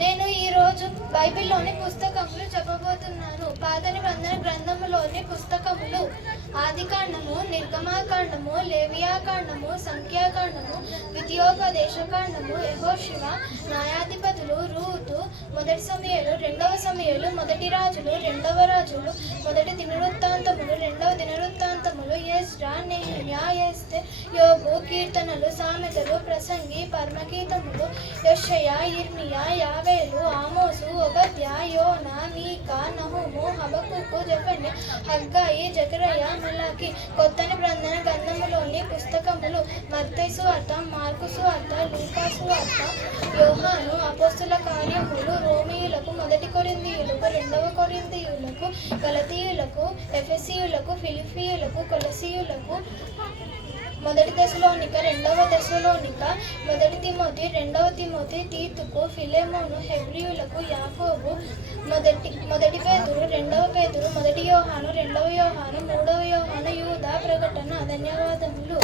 నేను ఈరోజు బైబిల్లోని పుస్తకములు చెప్పబోతున్నాను. పాత నిబంధన గ్రంథములోని పుస్తకములు: ఆదికాండము, నిర్గమాకాండము, లేవియాకాండము, సంఖ్యాకాండము, ద్వితీయోపదేశకాండము, యెహోషువ, న్యాయాధిపతులు, రూతు, మొదటి సమూయేలు, రెండవ సమూయేలు, మొదటి రాజులు, రెండవ రాజులు, మొదటి దినవృత్తాంతములు, రెండవ దినవృత్తాంతములు, ఎజ్రా, నెహెమ్యా, ఎస్తేర్, యోబు, కీర్తనలు, సామెతలు, ప్రసంగి, పరమగీతములు, యెషయా, ఇర్మియా, యావేలు, ఆమోసు, ఓబద్యా, యోనా, మీకా, నహూము, హబక్కుకు, జెఫన్యా, హగ్గాయి, జకర్యా, మలాకి. కొత్త నిబంధన గ్రంథములోని పుస్తకములు: మత్తయి సువార్త, మార్కు సువార్త, లూకా సువార్త, యోహాను, అపోస్తల కార్యములు, రోమీయులకు, మొదటి కొరింథీయులకు, రెండవ కొరింథీయులకు, గలతీయులకు, ఎఫెసీయులకు, ఫిలిప్పీయులకు, కొలసీయులకు, మొదటి దశలోనిక, రెండవ దశలోనిక, మొదటి తిమోతి, రెండవ తిమోతి, తీతుకు, ఫిలెమోను, హెబ్రీయులకు, యాకోబు, మొదటి పేతురు, రెండవ పేతురు, మొదటి యోహాను, రెండవ యోహాను, మూడవ యోహాను, యూదా, ప్రకటన. ధన్యవాదములు.